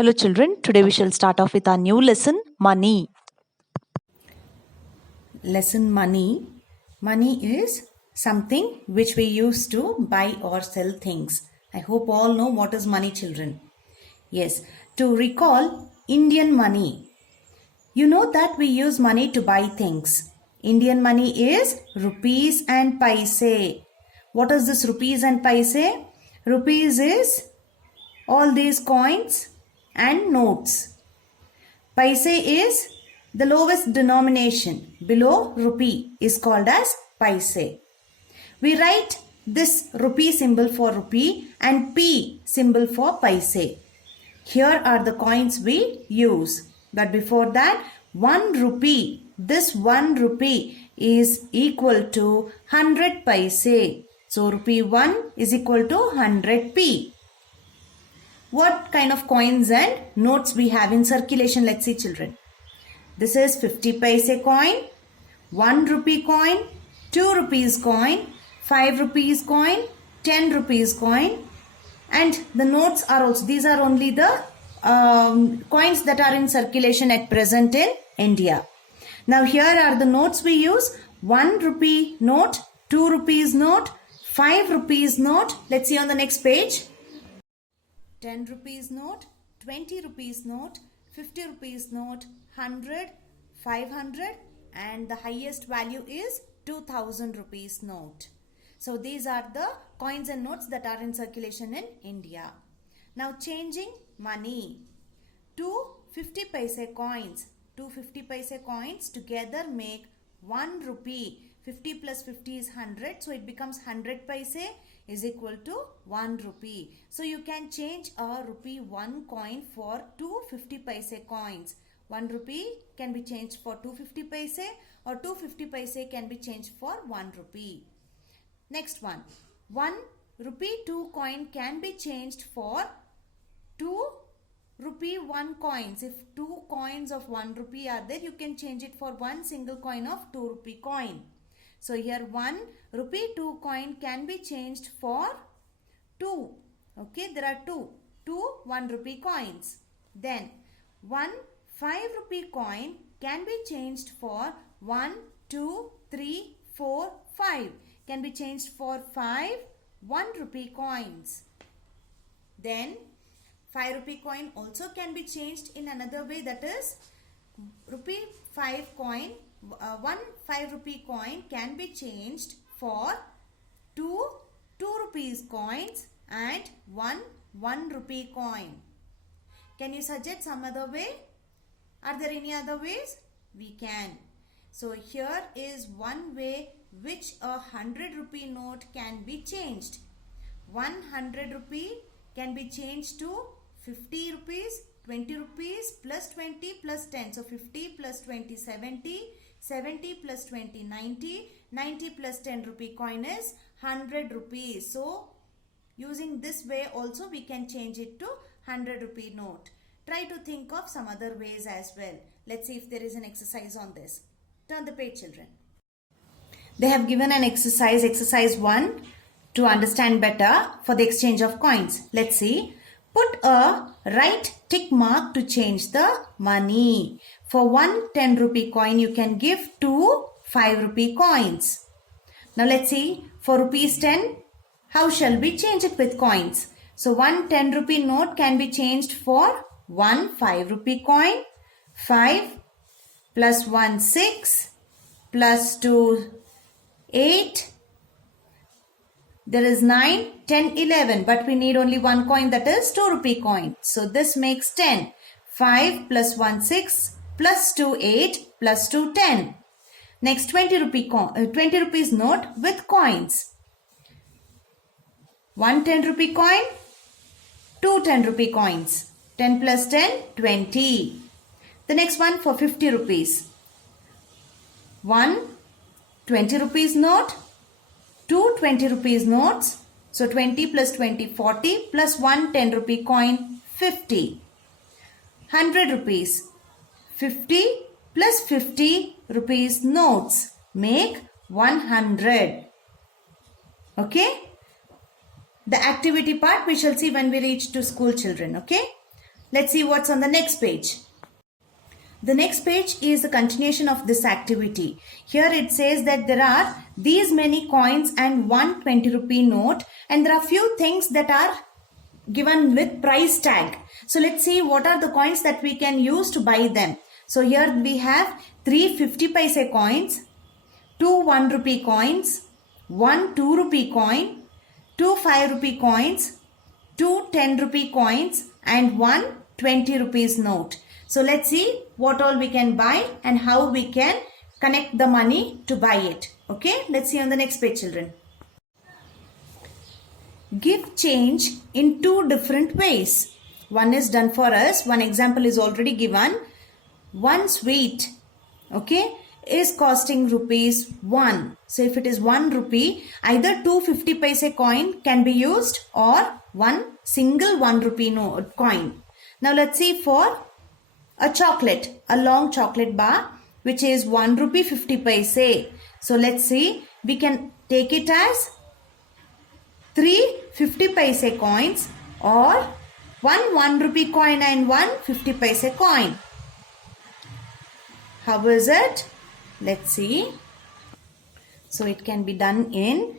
Hello children, today we shall start off with our new lesson, money. Lesson money. Money is something which we use to buy or sell things. I hope all know what is money, children. Yes, to recall Indian money. You know that we use money to buy things. Indian money is rupees and paise. What is this rupees and paise? Rupees is all these coins and notes. Paise is the lowest denomination below rupee is called as paise. We write this rupee symbol for rupee and P symbol for paise. Here are the coins we use. But before that, 1 rupee, this 1 rupee is equal to 100 paise. So rupee 1 is equal to 100p. What kind of coins and notes we have in circulation? Let's see, children. This is 50 paise coin, 1 rupee coin, 2 rupees coin, 5 rupees coin, 10 rupees coin, and the notes are also, these are only the coins that are in circulation at present in India. Now here are the notes we use. 1 rupee note, 2 rupees note, 5 rupees note. Let's see on the next page. 10 rupees note, 20 rupees note, 50 rupees note, 100, 500, and the highest value is 2000 rupees note. So these are the coins and notes that are in circulation in India. Now changing money. 2 50 paise coins. 2 50 paise coins together make 1 rupee. 50 plus 50 is 100. So it becomes 100 paise is equal to 1 rupee. So you can change a rupee 1 coin for 2 50 paise coins. 1 rupee can be changed for 250 paise or 250 paise can be changed for 1 rupee. Next one. 1 rupee 2 coin can be changed for 2 rupee 1 coins. If 2 coins of 1 rupee are there, you can change it for 1 single coin of 2 rupee coin. So here 1 rupee 2 coin can be changed for 2. Okay, there are 2 1 rupee coins. Then 1 5 rupee coin can be changed for 1, 2, 3, 4, 5. Can be changed for 5 1 rupee coins. Then 5 rupee coin also can be changed in another way, that is rupee 5 coin. 1 5 rupee coin can be changed for 2 rupees coins and 1 rupee coin. Can you suggest some other way? Are there any other ways? We can. So here is one way which a 100 rupee note can be changed. 100 rupee can be changed to 50 rupees, 20 rupees plus 20 plus 10. So 50 plus 20, 70. 70 plus 20, 90. 90 plus 10 rupee coin is 100 rupees. So using this way also we can change it to 100 rupee note. Try to think of some other ways as well. Let's see if there is an exercise on this. Turn the page, children. They have given an exercise 1 to understand better for the exchange of coins. Let's see. Put a right tick mark to change the money. For 1 10 rupee coin, you can give 2 5 rupee coins. Now let's see. For rupees 10, how shall we change it with coins? So 1 10 rupee note can be changed for 1 5 rupee coin. 5 plus 1 6 plus 2 8. There is 9, 10, 11. But we need only 1 coin, that is 2 rupee coin. So this makes 10. 5 plus 1 6 plus 2 8 plus 2 10. Next 20 rupees note with coins. 1 10 rupee coin, 2 10 rupee coins. 10 plus 10, 20. The next one for 50 rupees. 1 20 rupees note, 2 20 rupees notes. So 20 plus 20, 40 plus 1 10 rupee coin, 50. 100 rupees. 50 plus 50 rupees notes make 100. Okay. The activity part we shall see when we reach to school, children. Okay. Let's see what's on the next page. The next page is the continuation of this activity. Here it says that there are these many coins and one 20 rupee note, and there are few things that are given with price tag. So let's see what are the coins that we can use to buy them. So here we have 3 50 paise coins, 2 1 rupee coins, 1 2 rupee coin, 2 5 rupee coins, 2 10 rupee coins, and 1 20 rupees note. So let's see what all we can buy and how we can connect the money to buy it. Okay, let's see on the next page, children. Give change in two different ways. One is done for us. One example is already given. One sweet, okay, is costing rupees 1. So if it is 1 rupee, either 2 50 paise coin can be used or one single 1 rupee coin. Now let's see for a chocolate, a long chocolate bar, which is 1 rupee 50 paise. So let's see, we can take it as 3 50 paise coins or 1 rupee coin and 1 50 paise coin. How is it? Let's see. So it can be done in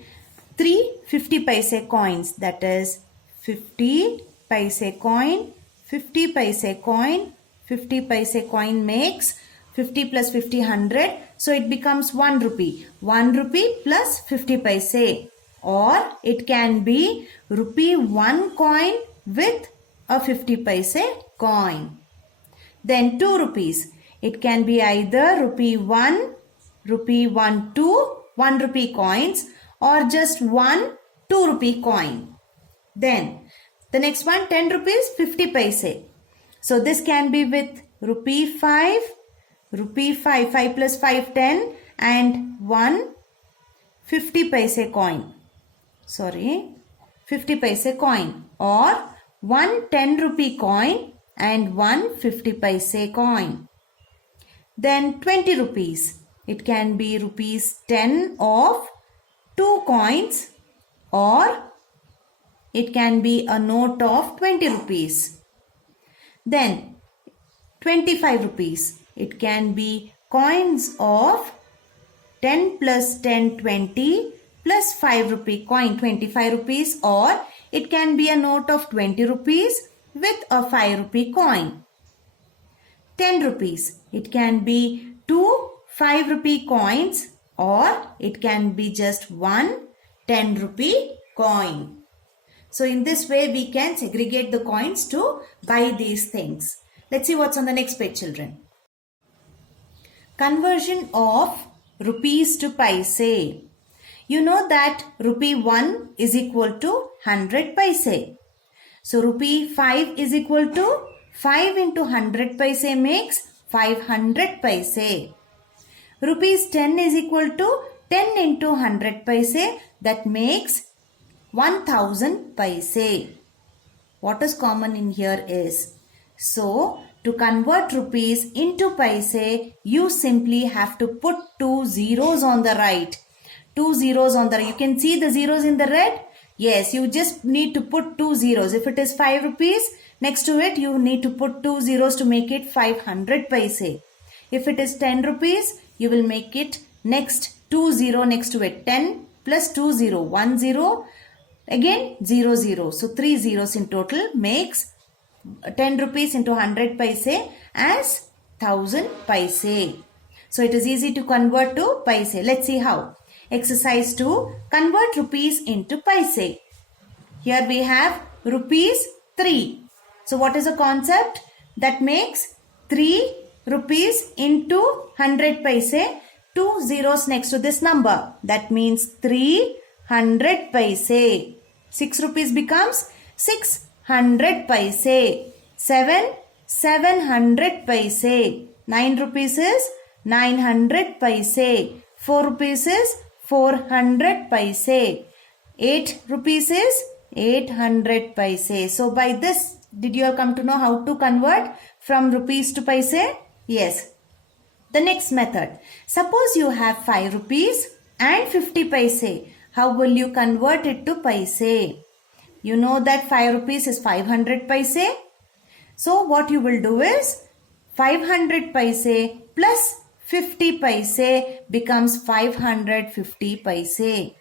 3 50 paise coins, that is 50 paise coin, 50 paise coin, 50 paise coin makes 50 plus 50 100. So it becomes 1 rupee. 1 rupee plus 50 paise. Or it can be rupee 1 coin with a 50 paise coin. Then 2 rupees. It can be either rupee 1, rupee 1 2, 1 rupee coins, or just 1 2 rupee coin. Then the next one, 10 rupees 50 paise. So this can be with rupee 5, 5 plus 5 10, and 1 50 paise coin. 50 paise coin, or 1 10 rupee coin and 1 50 paise coin. Then 20 rupees. It can be rupees 10 of 2 coins, or it can be a note of 20 rupees. Then 25 rupees. It can be coins of 10 plus 10 20 plus 5 rupee coin, 25 rupees, or it can be a note of 20 rupees with a 5 rupee coin. 10 rupees. It can be 2 5 rupee coins, or it can be just 1 10 rupee coin. So in this way we can segregate the coins to buy these things. Let's see what's on the next page, children. Conversion of rupees to paise. You know that rupee 1 is equal to 100 paise. So rupee 5 is equal to 5 into 100 paise makes 500 paise. Rupees 10 is equal to 10 into 100 paise, that makes 1000 paise. What is common in here is, so to convert rupees into paise, you simply have to put 2 zeros on the right. 2 zeros on the right. You can see the zeros in the red. Yes, you just need to put 2 zeros. If it is 5 rupees, next to it you need to put 2 zeros to make it 500 paise. If it is 10 rupees, you will make it next 2 0 next to it. 10 plus 2 0, 1 0, again 0 0. So 3 zeros in total makes 10 rupees into 100 paise as 1000 paise. So it is easy to convert to paise. Let's see how. Exercise 2. Convert rupees into paise. Here we have rupees 3. So what is the concept? That makes 3 rupees into 100 paise. 2 zeros next to this number. That means 300 paise. 6 rupees becomes 600 paise. 700 paise. 9 rupees is 900 paise. 4 rupees is 400 paise. 8 rupees is 800 paise. So by this, did you all come to know how to convert from rupees to paise? Yes. The next method. Suppose you have 5 rupees and 50 paise. How will you convert it to paise? You know that 5 rupees is 500 paise. So what you will do is 500 paise plus 50 paise becomes 550 paise.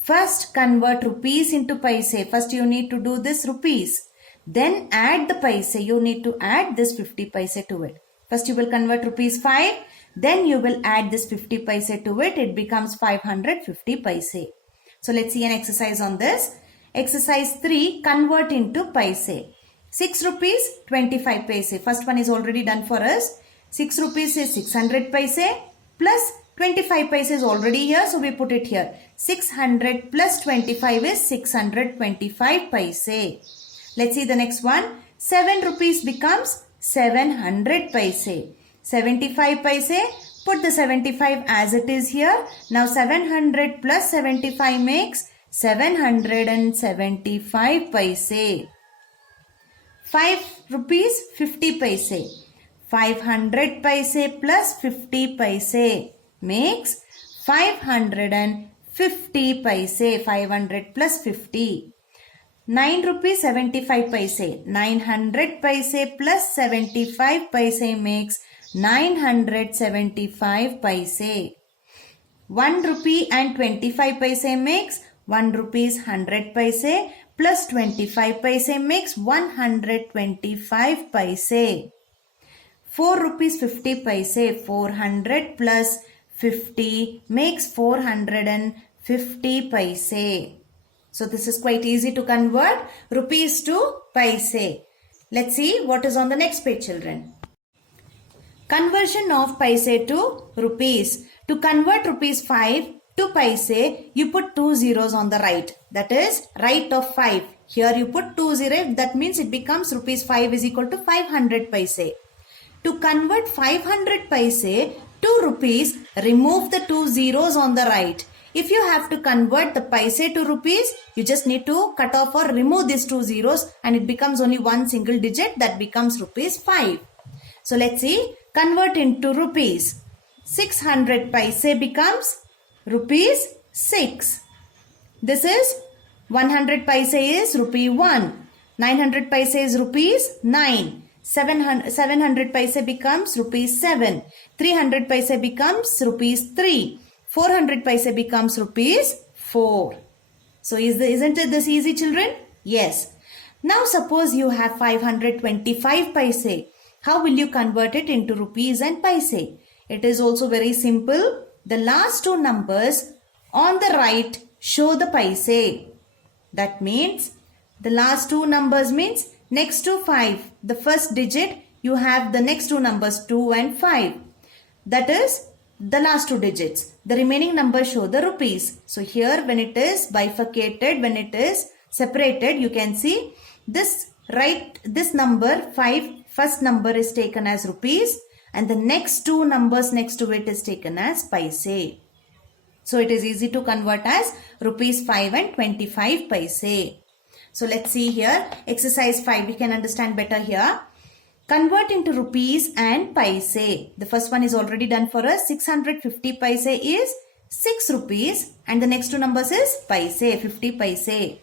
First convert rupees into paise. First you need to do this rupees. Then add the paise. You need to add this 50 paise to it. First you will convert rupees 5. Then you will add this 50 paise to it. It becomes 550 paise. So let's see an exercise on this. Exercise 3. Convert into paise. 6 rupees 25 paise. First one is already done for us. 6 rupees is 600 paise plus 25 paise is already here, so we put it here. 600 plus 25 is 625 paise. Let's see the next one. 7 rupees becomes 700 paise. 75 paise, put the 75 as it is here. Now 700 plus 75 makes 775 paise. 5 rupees 50 paise. 500 paise plus 50 paise makes 550 paise. 500 plus 50. 9 rupees 75 paise. 900 paise plus 75 paise makes 975 paise. 1 rupee and 25 paise makes 1 rupees 100 paise plus 25 paise makes 125 paise. 4 rupees 50 paise. 400 plus 50 makes 450 paise. So this is quite easy to convert rupees to paise. Let's see what is on the next page, children. Conversion of paise to rupees. To convert rupees 5 to paise, you put 2 zeros on the right. That is right of 5. Here you put 2 zeros. That means it becomes rupees 5 is equal to 500 paise. To convert 500 paise to rupees, remove the 2 zeros on the right. If you have to convert the paise to rupees, you just need to cut off or remove these 2 zeros and it becomes only one single digit, that becomes rupees 5. So let's see, convert into rupees. 600 paise becomes rupees 6. This is 100 paise is rupee 1. 900 paise is rupees 9. 700 paise becomes rupees 7. 300 paise becomes rupees 3. 400 paise becomes rupees 4. So isn't it this easy, children? Yes. Now suppose you have 525 paise. How will you convert it into rupees and paise? It is also very simple. The last two numbers on the right show the paise. That means the last two numbers means next to 5. The first digit you have the next two numbers 2 and 5. That is the last two digits. The remaining numbers show the rupees. So here when it is bifurcated, when it is separated, you can see this number 5, first number is taken as rupees and the next two numbers next to it is taken as paise. So it is easy to convert as rupees 5 and 25 paise. So let's see here, exercise 5, we can understand better here. Convert into rupees and paise. The first one is already done for us. 650 paise is 6 rupees and the next two numbers is paise, 50 paise.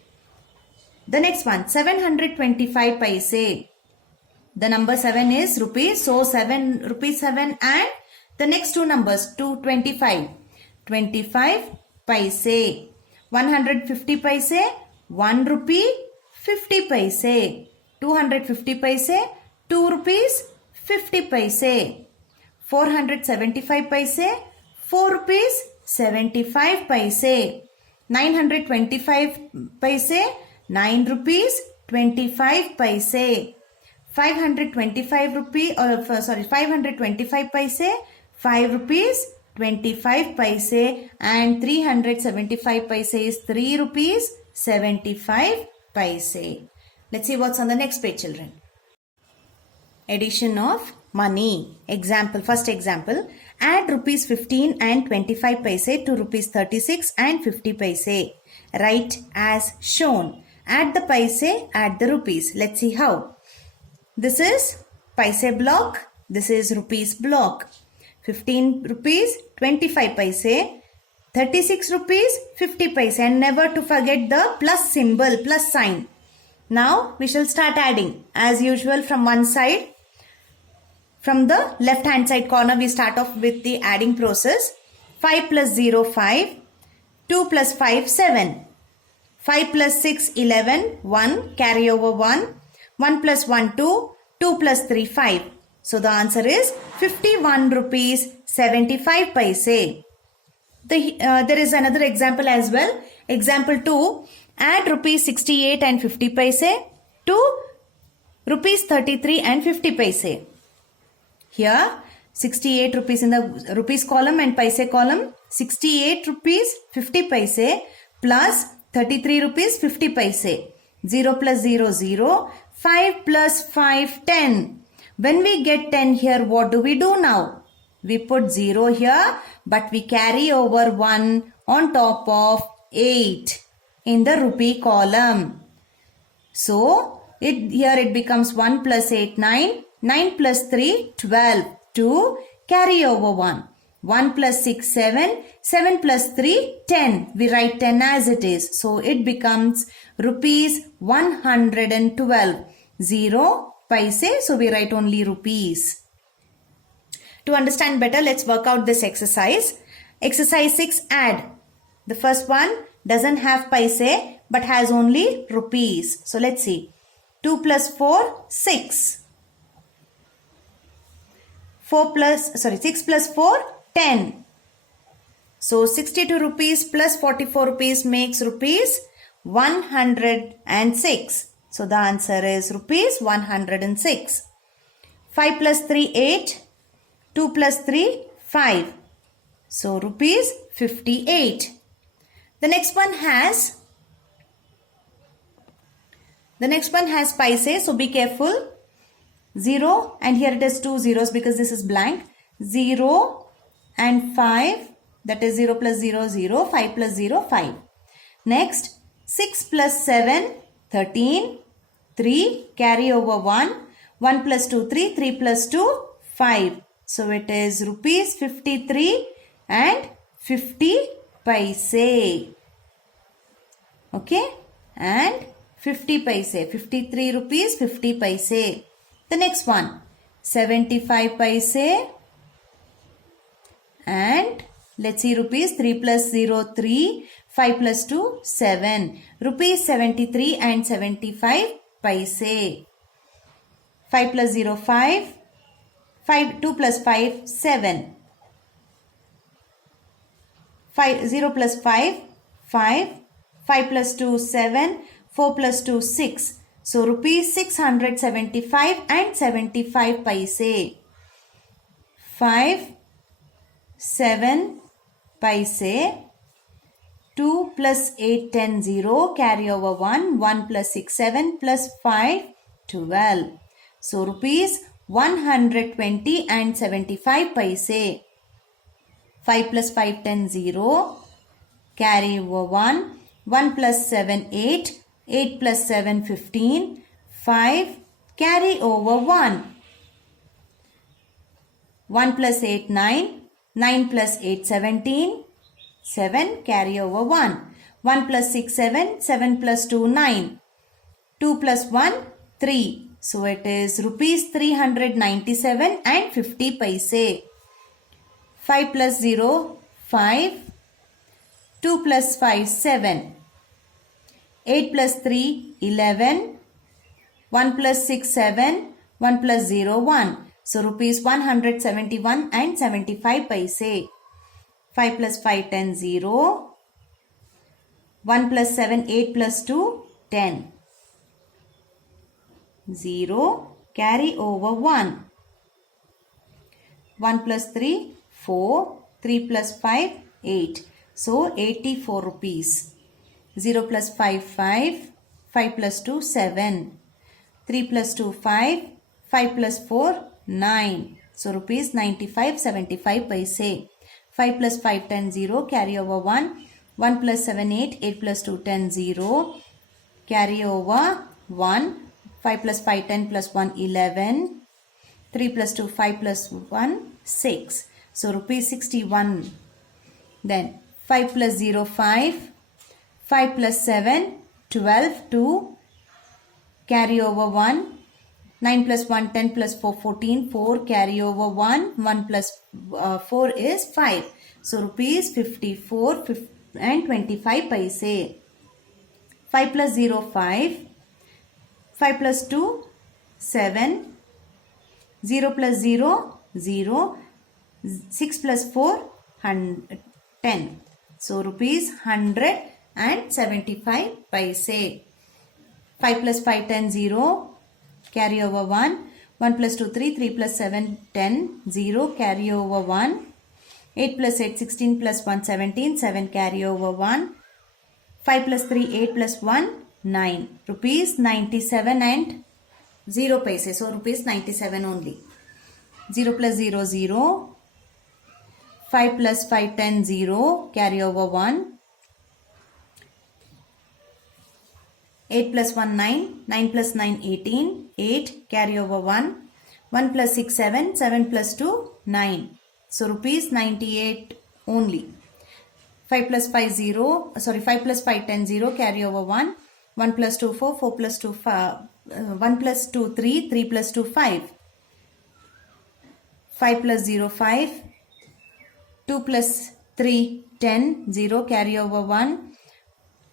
The next one, 725 paise. The number 7 is rupees, so 7 rupees 7 and the next two numbers 225. 25 paise. 150 paise, 1 rupee 50 paise. 250 paise, 2 rupees 50 paise. 475 paise, 4 rupees 75 paise. 925 paise, 9 rupees 25 paise. 525 paise, 5 rupees 25 paise and 375 paise is 3 rupees 75 paise. Let's see what's on the next page, children. Addition of money. Example, first example, add rupees 15 and 25 paise to rupees 36 and 50 paise. Write as shown. Add the paise, add the rupees. Let's see how. This is paise block. This is rupees block. 15 rupees 25 paise. 36 rupees 50 paise. And never to forget the plus symbol, plus sign. Now we shall start adding as usual from one side. From the left hand side corner we start off with the adding process. 5 plus 0 5, 2 plus 5 7, 5 plus 6 11, 1 carry over 1, 1 plus 1 2, 2 plus 3 5. So the answer is 51 rupees 75 paise. There is another example as well. Example 2. Add rupees 68 and 50 paise to rupees 33 and 50 paise. Here 68 rupees in the rupees column and paise column. 68 rupees 50 paise plus 33 rupees 50 paise. 0 plus 0 0. 5 plus 5 10. When we get 10 here, what do we do now? We put 0 here, but we carry over 1 on top of 8 in the rupee column. So, here it becomes 1 plus 8, 9. 9 plus 3, 12. 2, carry over 1. 1 plus 6, 7. 7 plus 3, 10. We write 10 as it is. So, it becomes rupees 112. 0 paise. So, we write only rupees. To understand better, let's work out this exercise. Exercise 6, add. The first one doesn't have paise but has only rupees. So let's see. 2 plus 4, 6. 6 plus 4, 10. So 62 rupees plus 44 rupees makes rupees 106. So the answer is rupees 106. 5 plus 3, 8. 2 plus 3, 5. So rupees 58. The next one has paise. So be careful. 0 and here it is 2 zeros because this is blank. 0 and 5. That is 0 plus 0 0. 5 plus 0 5. Next 6 plus 7 13. 3 carry over 1. 1 plus 2 3. 3 plus 2 5. So it is rupees 53 and 50 paise. Okay. And 50 paise. 53 rupees 50 paise. The next one. 75 paise. And let's see rupees 3 plus 0 3. 5 plus 2 7. Rupees 73 and 75 paise. 5 plus 0 5. 2 plus 5, 7. 0 plus 5, 5. 5 plus 2, 7. 4 plus 2, 6. So, rupees 675 and 75 paise. 5, 7 paise. 2 plus 8, 10, 0. Carry over 1. 1 plus 6, 7 plus 5, 12. So, rupees 120 and 75 paise. 5 plus 5, 10, 0. Carry over 1. 1 plus 7, 8. 8 plus 7, 15. 5. Carry over 1. 1 plus 8, 9. 9 plus 8, 17. 7. Carry over 1. 1 plus 6, 7. 7 plus 2, 9. 2 plus 1, 3. So it is rupees 397 and 50 paise. 5 plus 0, 5. 2 plus 5, 7. 8 plus 3, 11. 1 plus 6, 7. 1 plus 0, 1. So rupees 171 and 75 paise. 5 plus 5, 10, 0. 1 plus 7, 8 plus 2, 10. 0. Carry over 1. 1 plus 3, 4. 3 plus 5, 8. So 84 rupees. 0 plus 5, 5. 5 plus 2, 7. 3 plus 2, 5. 5 plus 4, 9. So rupees 95, 75 paise. 5 plus 5, 10, 0. Carry over 1. 1 plus 7, 8. 8 plus 2, 10, 0. Carry over 1. 5 plus 5, 10 plus 1, 11. 3 plus 2, 5 plus 1, 6. So rupees 61. Then 5 plus 0, 5. 5 plus 7, 12. 2. carry over 1. 9 plus 1, 10 plus 4, 14. 4 carry over 1. 1 plus 4 is 5. So rupees 54 and 25 paise. 5 plus 0, 5. 5 plus 2, 7. 0 plus 0, 0. 6 plus 4, 10. So rupees 175 paise. 5 plus 5, 10, 0. Carry over 1. 1 plus 2, 3. 3 plus 7, 10. 0. Carry over 1. 8 plus 8, 16 plus 1, 17. 7 carry over 1. 5 plus 3, 8 plus 1, 9. Rupees 97 and 0 paise. So rupees 97 only. 0 plus 0, 0. 5 plus 5, 10, 0. Carry over 1. 8 plus 1, 9. 9 plus 9, 18. 8. Carry over 1. 1 plus 6, 7. 7 plus 2, 9. So rupees 98 only. 5 plus 5, 0. 5 plus 5, 10, 0. Carry over 1. 1 plus 2, 4. 4 plus 2, 5. 1 plus 2, 3. 3 plus 2, 5. 5 plus 0, 5. 2 plus 3, 10. 0. Carry over 1.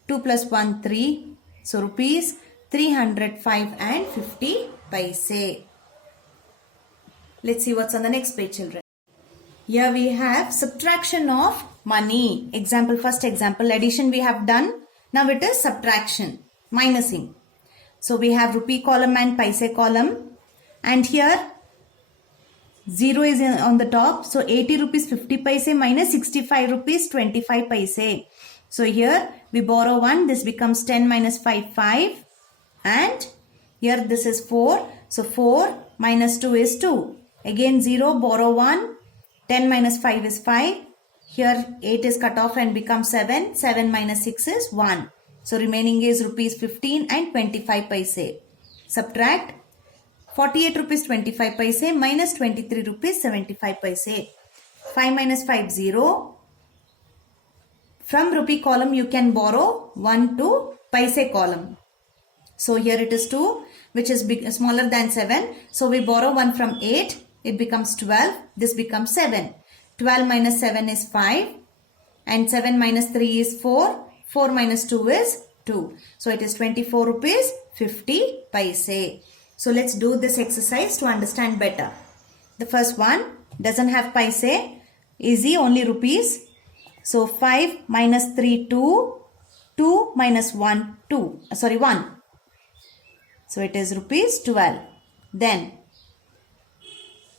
2 plus 1, 3. So rupees 305 and 50 paise. Let's see what's on the next page, children. Here we have subtraction of money. Example, first example, addition we have done. Now it is subtraction, minusing. So we have rupee column and paise column. And here 0 is on the top. So 80 rupees 50 paise minus 65 rupees 25 paise. So here we borrow 1. This becomes 10 minus 5, 5. And here this is 4. So 4 minus 2 is 2. Again 0, borrow 1. 10 minus 5 is 5. Here 8 is cut off and becomes 7. 7 minus 6 is 1. So remaining is rupees 15 and 25 paise. Subtract 48 rupees 25 paise minus 23 rupees 75 paise. 5 minus 5, 0. From rupee column you can borrow 1 to paise column. So here it is 2, which is smaller than 7. So we borrow 1 from 8. It becomes 12. This becomes 7. 12 minus 7 is 5. And 7 minus 3 is 4. 4 minus 2 is 2. So it is 24 rupees 50 paise. So let's do this exercise to understand better. The first one doesn't have paise. Easy, only rupees. So 5 minus 3, 2. 2 minus 1, 2. 1. So it is rupees 12. Then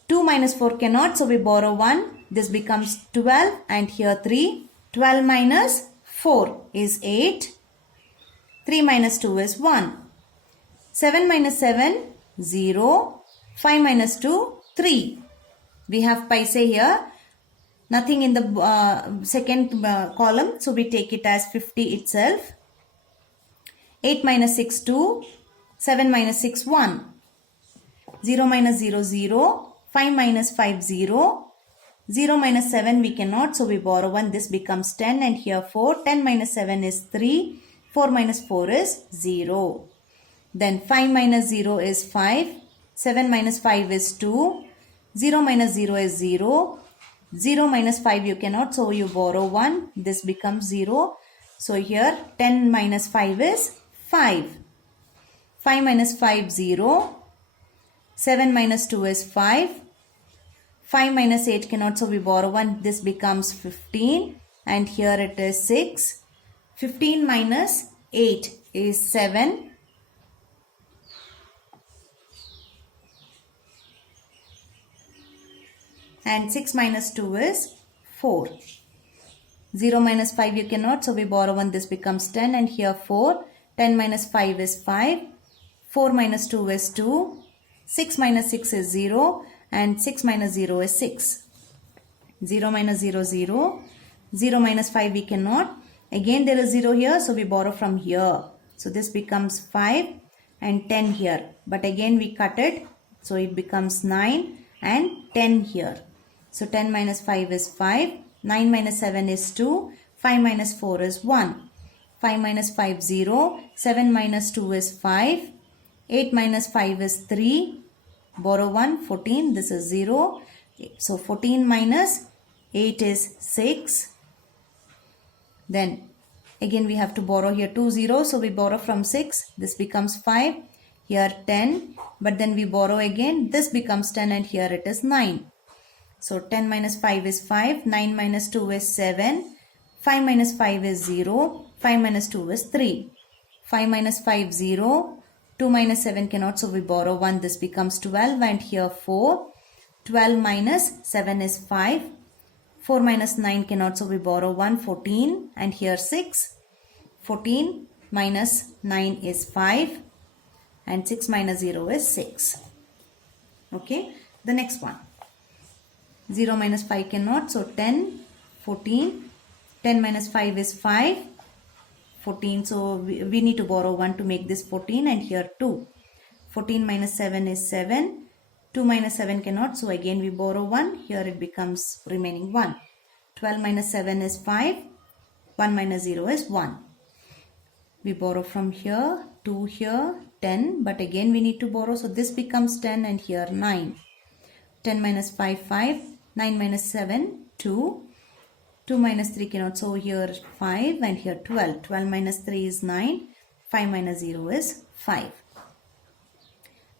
2 minus 4 cannot. So we borrow 1. This becomes 12 and here 3. 12 minus 4 is 8. 3 minus 2 is 1. 7 minus 7, 0. 5 minus 2, 3. We have paise here. Nothing in the second column. So we take it as 50 itself. 8 minus 6, 2. 7 minus 6, 1. 0 minus 0, 0. 5 minus 5, 0. 0 minus 7 we cannot. So we borrow 1. This becomes 10 and here 4. 10 minus 7 is 3. 4 minus 4 is 0. Then 5 minus 0 is 5. 7 minus 5 is 2. 0 minus 0 is 0. 0 minus 5 you cannot. So you borrow 1. This becomes 0. So here 10 minus 5 is 5. 5 minus 5, 0. 7 minus 2 is 5. 5 minus 8 cannot. So we borrow 1. This becomes 15. And here it is 6. 15 minus 8 is 7. And 6 minus 2 is 4. 0 minus 5 you cannot. So we borrow 1. This becomes 10 and here 4. 10 minus 5 is 5. 4 minus 2 is 2. 6 minus 6 is 0. And 6 minus 0 is 6. 0 minus 0, 0. 0 minus 5 we cannot. Again there is 0 here. So we borrow from here. So this becomes 5 and 10 here. But again we cut it. So it becomes 9 and 10 here. So 10 minus 5 is 5. 9 minus 7 is 2. 5 minus 4 is 1. 5 minus 5, 0. 7 minus 2 is 5. 8 minus 5 is 3. Borrow 1, 14. This is 0. So 14 minus 8 is 6. Then again we have to borrow here 2 zeros. So we borrow from 6. This becomes 5. Here 10. But then we borrow again. This becomes 10 and here it is 9. So 10 minus 5 is 5. 9 minus 2 is 7. 5 minus 5 is 0. 5 minus 2 is 3. 5 minus 5, 0. 2 minus 7 cannot, so we borrow 1. This becomes 12 and here 4. 12 minus 7 is 5. 4 minus 9 cannot, so we borrow 1. 14 and here 6. 14 minus 9 is 5 and 6 minus 0 is 6. Okay, the next one. 0 minus 5 cannot, so 10, 14. 10 minus 5 is 5. 14, so we need to borrow 1 to make this 14 and here 2. 14 minus 7 is 7. 2 minus 7 cannot, so again we borrow 1. Here it becomes remaining 1. 12 minus 7 is 5. 1 minus 0 is 1. We borrow from here, 2 here, 10. But again we need to borrow, so this becomes 10 and here 9. 10 minus 5, 5. 9 minus 7, 2. 2 minus 3 cannot, so here 5 and here 12. 12 minus 3 is 9. 5 minus 0 is 5.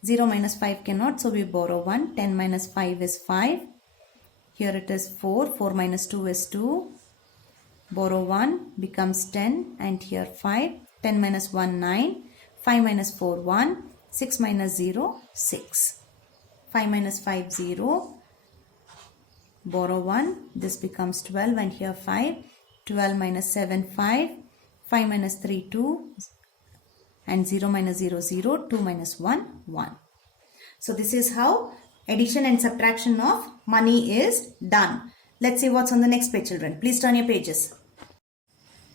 0 minus 5 cannot, so we borrow 1. 10 minus 5 is 5. Here it is 4. 4 minus 2 is 2. Borrow 1 becomes 10 and here 5. 10 minus 1, 9. 5 minus 4, 1. 6 minus 0, 6. 5 minus 5, 0. Borrow 1. This becomes 12 and here 5. 12 minus 7, 5. 5 minus 3, 2. And 0 minus 0, 0. 2 minus 1, 1. So this is how addition and subtraction of money is done. Let's see what's on the next page, children. Please turn your pages.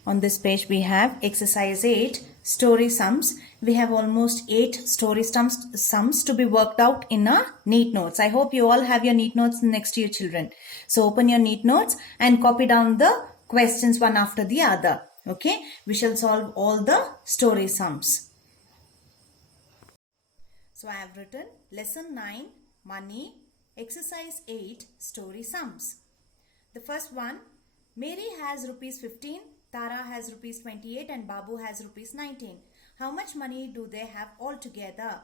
On this page we have exercise 8 story sums. We have almost 8 story sums to be worked out in our neat notes. I hope you all have your neat notes next to your children. So open your neat notes and copy down the questions one after the other. Okay, we shall solve all the story sums. So I have written lesson 9 money, exercise 8 story sums. The first one, Mary has rupees 15, Tara has rupees 28 and Babu has rupees 19. How much money do they have all together?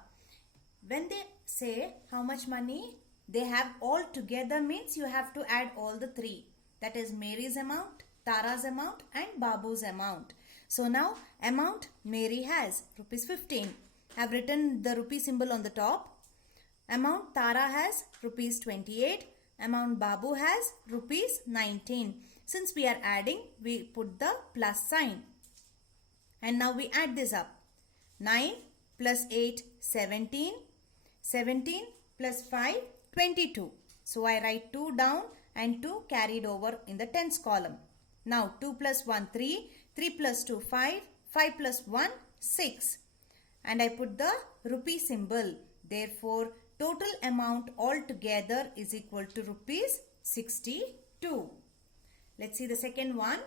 When they say how much money they have all together means you have to add all the three. That is Mary's amount, Tara's amount and Babu's amount. So now amount Mary has rupees 15. I have written the rupee symbol on the top. Amount Tara has rupees 28. Amount Babu has rupees 19. Since we are adding, we put the plus sign. And now we add this up. 9 plus 8, 17. 17 plus 5, 22. So I write 2 down and 2 carried over in the tens column. Now 2 plus 1, 3. 3 plus 2, 5. 5 plus 1, 6. And I put the rupee symbol. Therefore, total amount altogether is equal to rupees 62. Let's see the second one.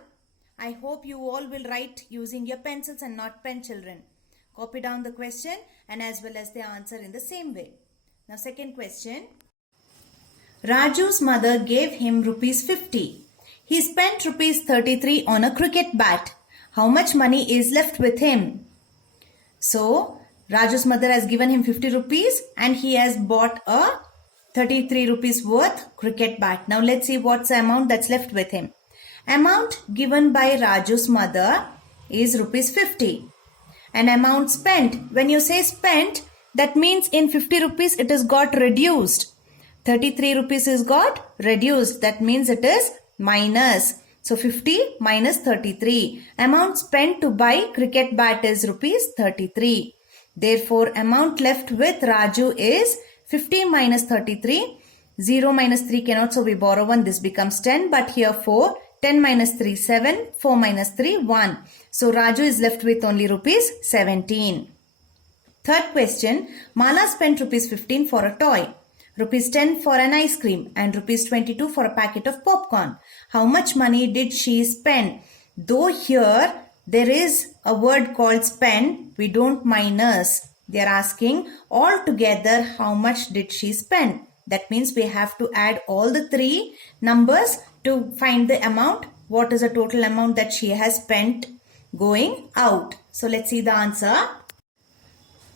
I hope you all will write using your pencils and not pen, children. Copy down the question and as well as the answer in the same way. Now second question. Raju's mother gave him rupees 50. He spent rupees 33 on a cricket bat. How much money is left with him? So Raju's mother has given him 50 rupees and he has bought a 33 rupees worth cricket bat. Now let's see what's the amount that's left with him. Amount given by Raju's mother is rupees 50. And amount spent. When you say spent, that means in 50 rupees it is got reduced. 33 rupees is got reduced. That means it is minus. So 50 minus 33. Amount spent to buy cricket bat is rupees 33. Therefore, amount left with Raju is 50 minus 33. 0 minus 3 cannot, so we borrow 1. This becomes 10. But here 4. 10 minus 3, 7. 4 minus 3, 1. So Raju is left with only rupees 17. Third question. Mala spent rupees 15 for a toy, rupees 10 for an ice cream and rupees 22 for a packet of popcorn. How much money did she spend? Though here there is a word called spend, we don't minus. They are asking all together how much did she spend. That means we have to add all the three numbers to find the amount. What is the total amount that she has spent going out? So let's see the answer.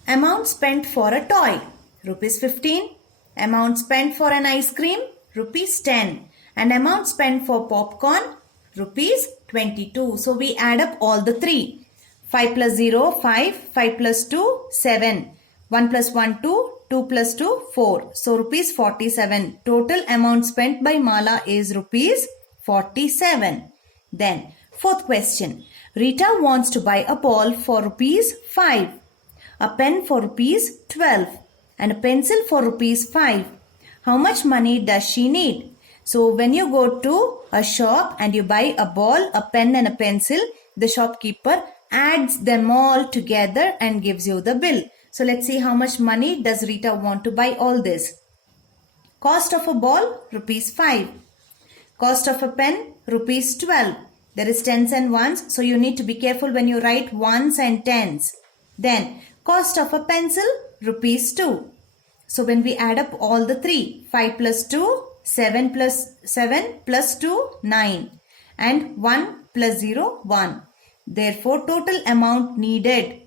Amount spent for a toy, rupees 15. Amount spent for an ice cream, rupees 10. And amount spent for popcorn, rupees 22. So we add up all the three. 5 plus 0, 5. 5 plus 2, 7. 1 plus 1, 2. 2 plus 2, 4. So rupees 47. Total amount spent by Mala is rupees 47. Then fourth question. Rita wants to buy a ball for rupees 5. A pen for rupees 12 and a pencil for rupees 5. How much money does she need? So when you go to a shop and you buy a ball, a pen and a pencil, the shopkeeper adds them all together and gives you the bill. So let's see how much money does Rita want to buy all this. Cost of a ball, rupees 5. Cost of a pen, rupees 12. There is tens and ones, so you need to be careful when you write ones and tens. Then cost of a pencil, rupees 2. So when we add up all the three, 5 plus 2, 7 plus 7 plus 2, 9. And 1 plus 0, 1. Therefore, total amount needed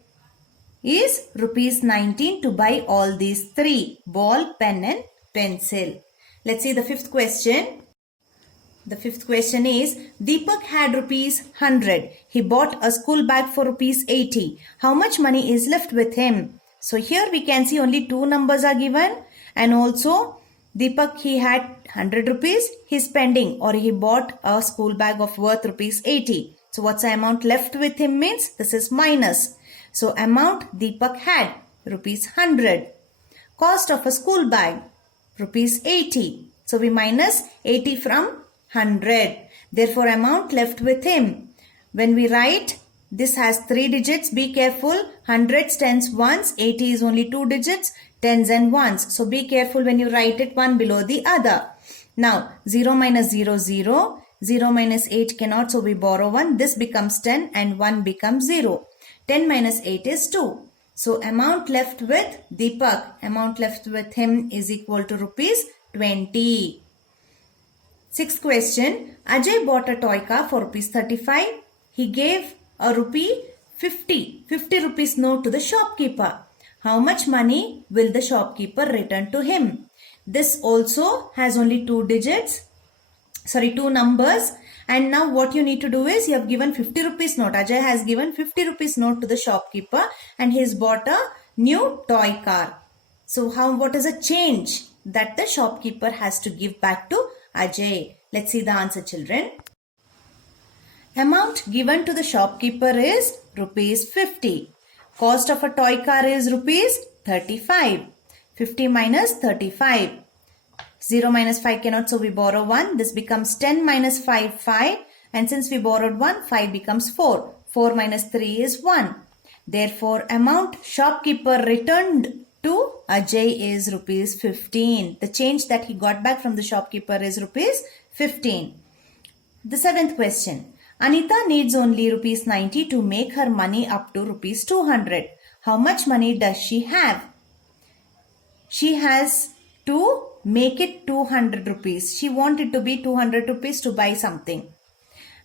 is rupees 19 to buy all these three, ball, pen and pencil. Let's see the fifth question. The fifth question is, Deepak had rupees 100. He bought a school bag for rupees 80. How much money is left with him? So here we can see only two numbers are given, and also Deepak, he had 100 rupees. He's spending, or he bought a school bag of worth rupees 80. So what's the amount left with him means? This is minus. So amount Deepak had rupees 100. Cost of a school bag rupees 80. So we minus 80 from 100. Therefore, amount left with him. When we write, this has 3 digits. Be careful. Hundreds, tens, ones. 80 is only 2 digits. Tens and ones. So be careful when you write it one below the other. Now, 0 minus 0, 0. 0 minus 8 cannot. So we borrow 1. This becomes 10 and 1 becomes 0. 10 minus 8 is 2. So amount left with Deepak, amount left with him is equal to rupees 20. Sixth question. Ajay bought a toy car for rupees 35. He gave a rupee 50 rupees note to the shopkeeper. How much money will the shopkeeper return to him? This also has only two numbers. And now what you need to do is, you have given 50 rupees note. Ajay has given 50 rupees note to the shopkeeper and he has bought a new toy car. So what is a change that the shopkeeper has to give back to Ajay? Let's see the answer, children. Amount given to the shopkeeper is rupees 50. Cost of a toy car is rupees 35. 50 minus 35. 0 minus 5 cannot, so we borrow 1. This becomes 10 minus 5, 5. And since we borrowed 1, 5 becomes 4. 4 minus 3 is 1. Therefore, amount shopkeeper returned to Ajay is rupees 15. The change that he got back from the shopkeeper is rupees 15. The seventh question. Anita needs only rupees 90 to make her money up to rupees 200. How much money does she have? She has to make it 200 rupees. She wanted to be 200 rupees to buy something.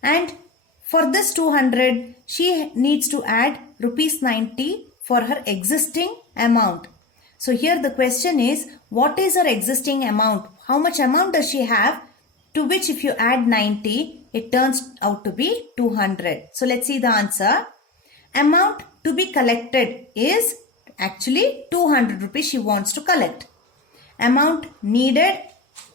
And for this 200, she needs to add rupees 90 for her existing amount. So here the question is, what is her existing amount? How much amount does she have? To which if you add 90, it turns out to be 200. So let's see the answer. Amount to be collected is actually 200 rupees she wants to collect. Amount needed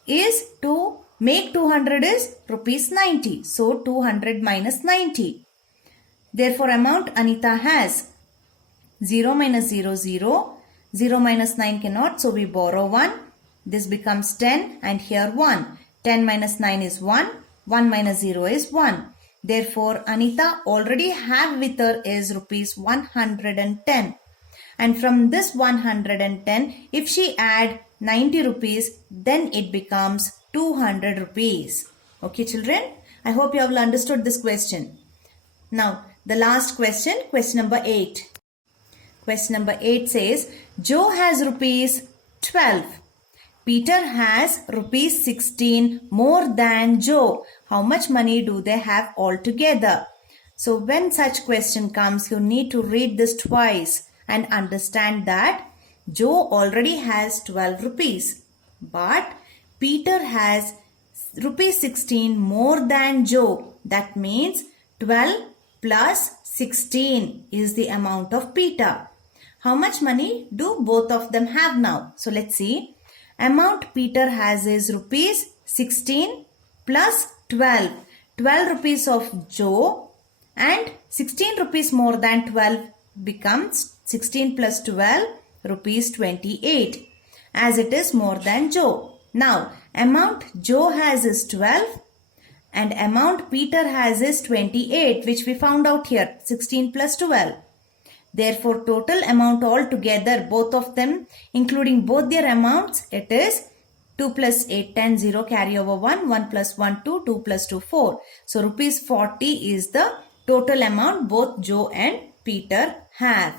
is to make 200 is rupees 90. So 200 minus 90. Therefore amount Anita has 0 minus 0, 0. 0 minus 9 cannot. So we borrow 1. This becomes 10 and here 1. 10 minus 9 is 1. 1 minus 0 is 1. Therefore Anita already have with her is rupees 110. And from this 110, if she add 90 rupees, then it becomes 200 rupees. Okay, children? I hope you have understood this question. Now, the last question, question number 8. Question number 8 says, Joe has rupees 12. Peter has rupees 16 more than Joe. How much money do they have altogether? So when such question comes, you need to read this twice and understand that Joe already has 12 rupees. But Peter has rupees 16 more than Joe. That means 12 plus 16 is the amount of Peter. How much money do both of them have now? So let's see. Amount Peter has is rupees 16 plus 12. 12 rupees of Joe and 16 rupees more than 12 becomes 16 plus 12 rupees 28, as it is more than Joe. Now amount Joe has is 12 and amount Peter has is 28, which we found out here, 16 plus 12. Therefore, total amount altogether, both of them, including both their amounts, it is 2 plus 8, 10, 0, carry over 1, 1 plus 1, 2, 2 plus 2, 4. So, rupees 40 is the total amount both Joe and Peter have.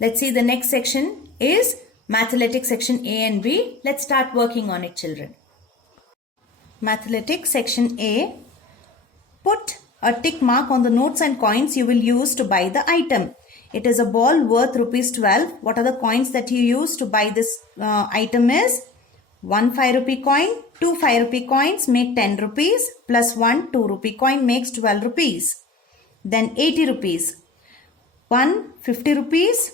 Let's see, the next section is Mathematics section A and B. Let's start working on it, children. Mathematics section A. Put a tick mark on the notes and coins you will use to buy the item. It is a ball worth rupees 12. What are the coins that you use to buy this item is 1 5 rupee coin, 2 5 rupee coins make 10 rupees, plus 1 2 rupee coin makes 12 rupees. Then 80 rupees. 1 50 rupees,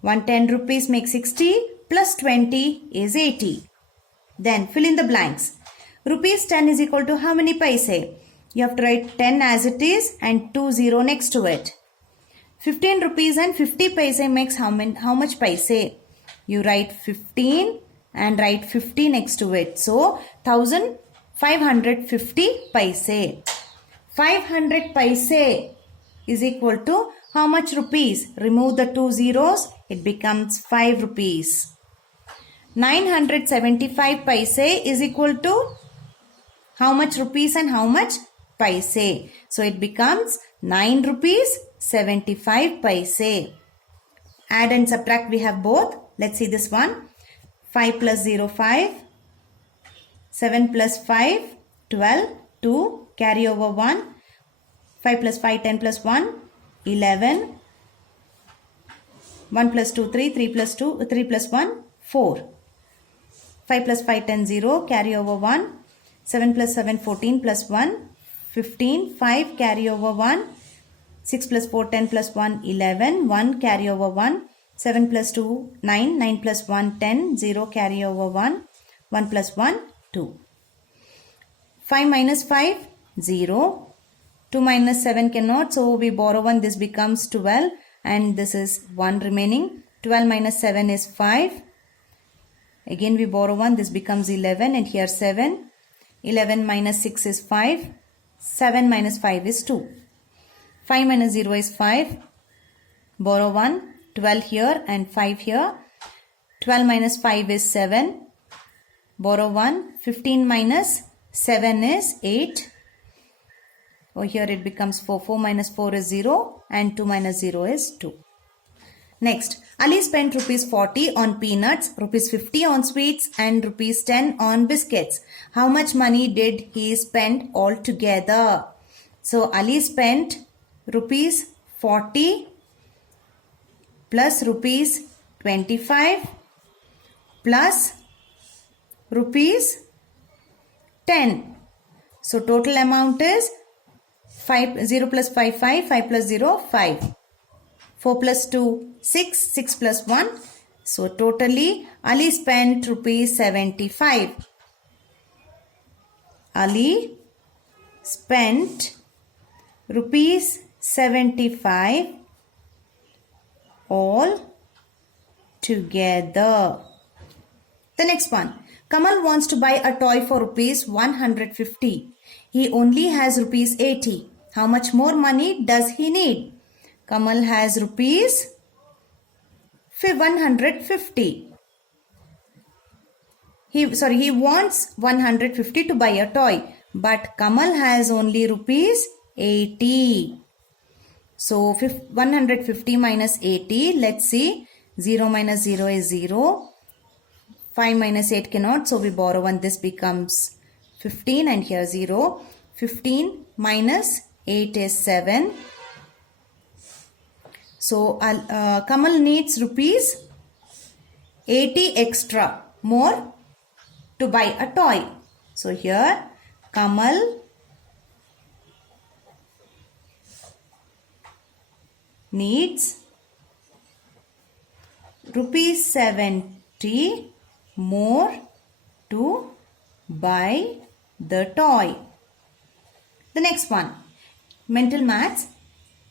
1 10 rupees makes 60, plus 20 is 80. Then fill in the blanks. Rupees 10 is equal to how many paise? You have to write 10 as it is and 2 0 next to it. 15 rupees and 50 paise makes how much paise? You write 15 and write 50 next to it. So 1550 paise. 500 paise is equal to how much rupees? Remove the 2 zeros. It becomes 5 rupees. 975 paise is equal to how much rupees and how much paise? So it becomes 9 rupees 75 paise. Add and subtract, we have both. Let's see this one. 5 plus 0 5. 7 plus 5 12. 2 carry over 1. 5 plus 5 10 plus 1 11. 1 plus 2 3. 3 plus 2 3 plus 1 4. 5 plus 5 10 0 carry over 1. 7 plus 7 14 plus 1 15. 5 carry over 1. 6 plus 4 10 plus 1 11. 1 carry over 1. 7 plus 2 9. 9 plus 1 10. 0 carry over 1. 1 plus 1 2. 5 minus 5 0. 2 minus 7 cannot, so we borrow 1. This becomes 12 and this is 1 remaining. 12 minus 7 is 5. Again we borrow 1. This becomes 11 and here 7. 11 minus 6 is 5. 7 minus 5 is 2. 5 minus 0 is 5. Borrow 1. 12 here and 5 here. 12 minus 5 is 7. Borrow 1. 15 minus 7 is 8. Over here it becomes 4. 4 minus 4 is 0 and 2 minus 0 is 2. Next, Ali spent rupees 40 on peanuts, rupees 50 on sweets and rupees 10 on biscuits. How much money did he spend altogether? So, Ali spent rupees 40 plus rupees 25 plus rupees 10. So, total amount is 0 plus 5, 5, 5 plus 0, 5. 4 plus 2, 6, 6 plus 1. So, totally, Ali spent rupees 75. Ali spent rupees 75 all together. The next one. Kamal wants to buy a toy for rupees 150. He only has rupees 80. How much more money does he need? Kamal has rupees 150. He wants 150 to buy a toy, but Kamal has only rupees 80. So 150 minus 80. Let's see. 0 minus 0 is 0. 5 minus 8 cannot. So we borrow 1. This becomes 15 and here 0. 15 minus 8 is 7. So Kamal needs rupees 80 extra more to buy a toy. So here Kamal needs rupees 70 more to buy the toy. The next one, mental maths.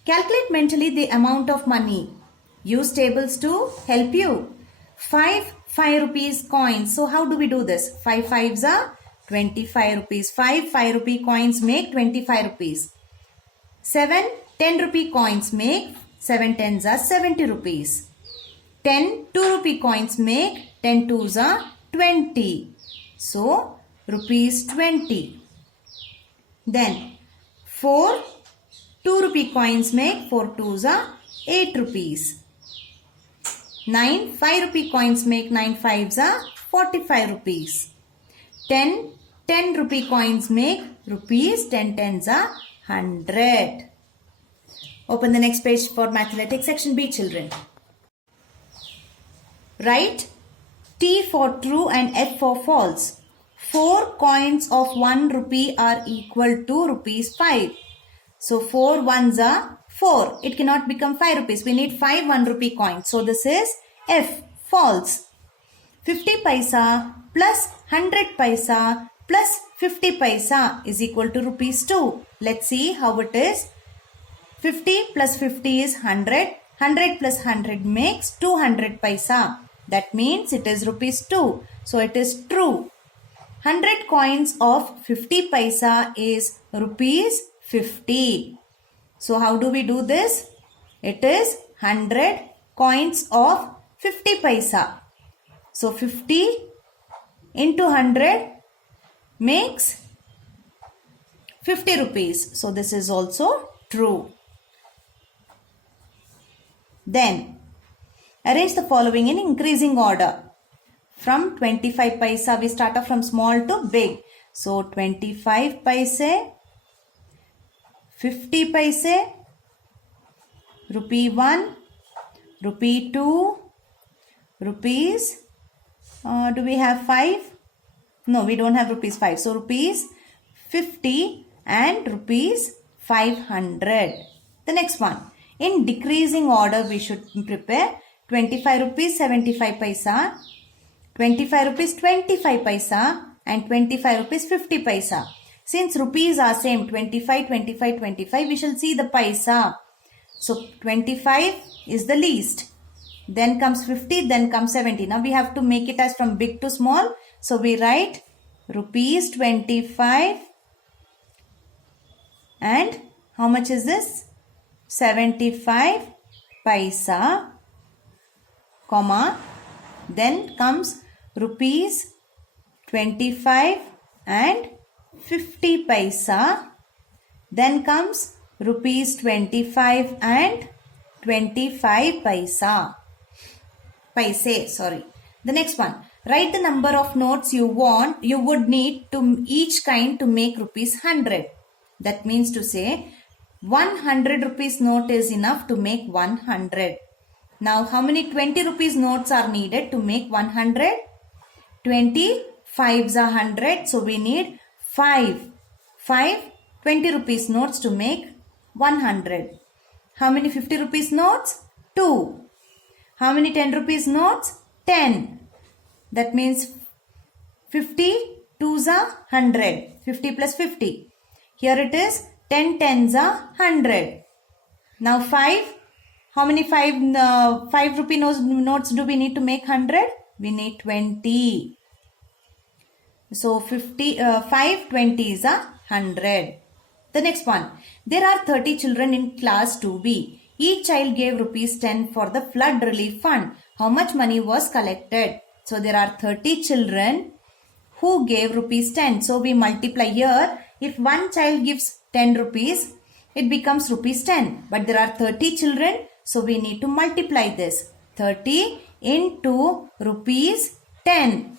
Calculate mentally the amount of money. Use tables to help you. 5 rupees coins. So how do we do this? 5 fives are 25 rupees. 5 rupee coins make 25 rupees. 7 rupee coins make 7 tens are 70 rupees. 10 rupee coins make 10 twos are 20. So rupees 20. Then 4 rupee coins make 4 twos are 8 rupees. 9 rupee coins make 9 fives are 45 rupees. 10 rupee coins make rupees, 10 tens are 100. Open the next page for mathematics section B, children. Write T for true and F for false. 4 coins of 1 rupee are equal to rupees 5. So 4 ones are 4. It cannot become 5 rupees. We need 5 1 rupee coins. So this is F, false. 50 paisa plus 100 paisa plus 50 paisa is equal to rupees 2. Let's see how it is. 50 plus 50 is 100. 100 plus 100 makes 200 paisa. That means it is rupees 2. So it is true. 100 coins of 50 paisa is rupees 50. So how do we do this? It is 100 coins of 50 paisa. So 50 into 100 makes 50 rupees. So this is also true. Then arrange the following in increasing order. From 25 paisa we start off from small to big. So 25 paise, 50 paise, rupee 1, rupee 2, rupees, do we have 5? No, we don't have rupees 5. So rupees 50 and rupees 500. The next one, in decreasing order we should prepare 25 rupees 75 paisa, 25 rupees 25 paisa and 25 rupees 50 paisa. Since rupees are same 25, 25, 25, we shall see the paisa. So 25 is the least. Then comes 50, then comes 70. Now we have to make it as from big to small. So we write rupees 25 and how much is this? 75 paisa, comma, then comes rupees 25 and 50 paisa, then comes rupees 25 and 25 paisa. The next one, write the number of notes you would need to each kind to make rupees 100. That means to say 100 rupees note is enough to make 100. Now how many 20 rupees notes are needed to make 100? 20 fives are 100. So we need 5 20 rupees notes to make 100. How many 50 rupees notes? 2. How many 10 rupees notes? 10. That means 50 twos are 100. 50 plus 50. Here it is 10 tens are 100. Now 5. How many 5 rupee notes do we need to make 100? We need 20. So 5 20s are 100. The next one. There are 30 children in class 2B. Each child gave rupees 10 for the flood relief fund. How much money was collected? So there are 30 children who gave rupees 10. So we multiply here. If one child gives 10 rupees, it becomes rupees 10. But there are 30 children, so we need to multiply this. 30 into rupees 10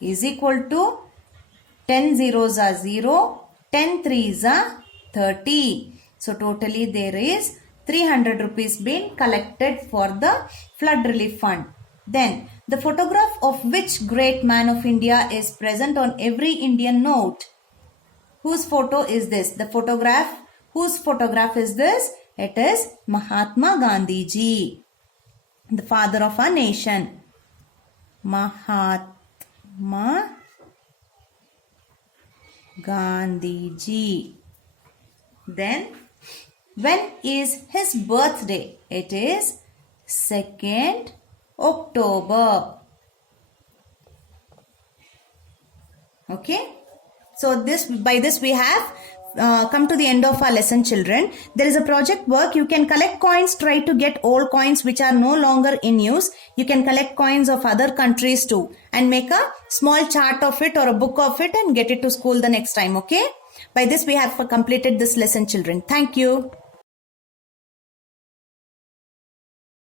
is equal to 10 zeros are 0, 10 threes are 30. So totally there is 300 rupees being collected for the flood relief fund. Then the photograph of which great man of India is present on every Indian note? Whose photo is this? Whose photograph is this? It is Mahatma Gandhi ji, the father of our nation. Mahatma Gandhi ji. Then, when is his birthday? It is 2nd October. Okay. So by this we have come to the end of our lesson, children. There is a project work. You can collect coins, try to get old coins which are no longer in use. You can collect coins of other countries too and make a small chart of it or a book of it and get it to school the next time. Okay. By this we have completed this lesson, children. Thank you.